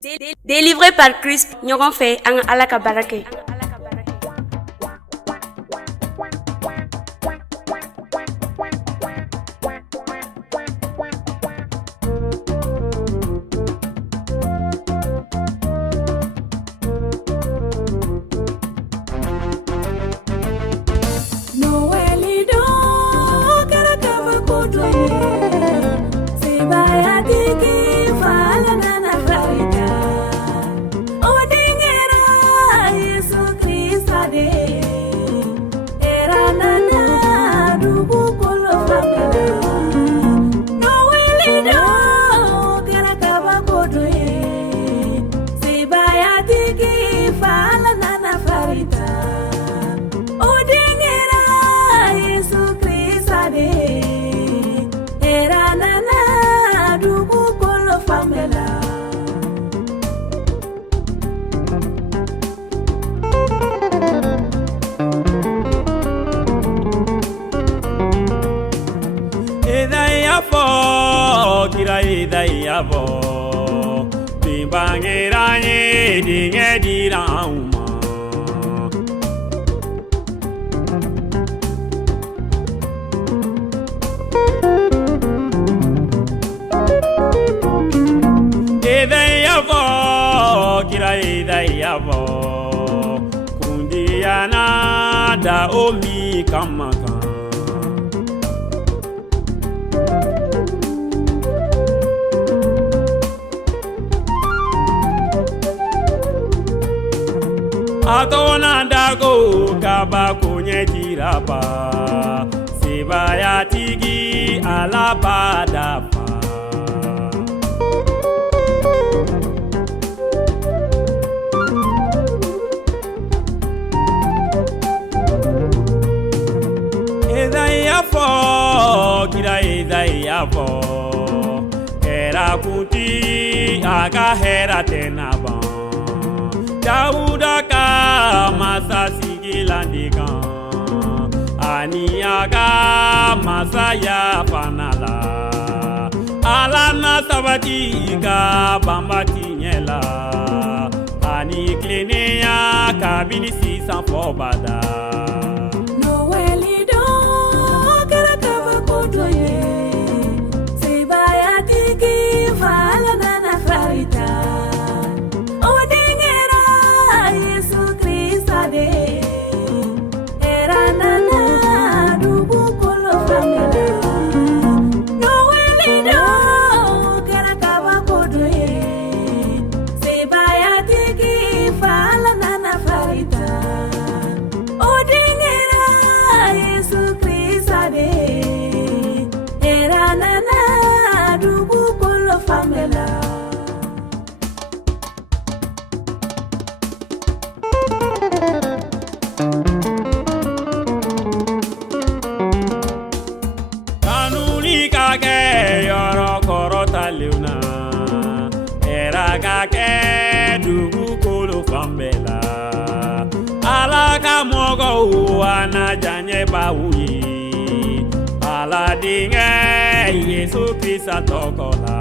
Délivré par Christ, ɲɔgɔn fɛ an ka Ala ka baara kɛ. Kira idaya bo timbangira ni dinge dirama idaya bo kira idaya bo kundiana da omi kamaka Atona dago kaba kunye jirapa Sibaya tigi alabadapa Edaya fo, kira edaya fo Era kuti aga hera tenaba Dauda ka masa sigilandika Aniaga masaya fanala Alana sabati ka bambati nyela Ani klinia kabini sisan fobada Noeli do karakaba kodoye Sibaya tiki vala nana farita Era kake dugu kolo fambela Ala ka mogo wana janye bawuyi Ala dinge Yesu Krista tokola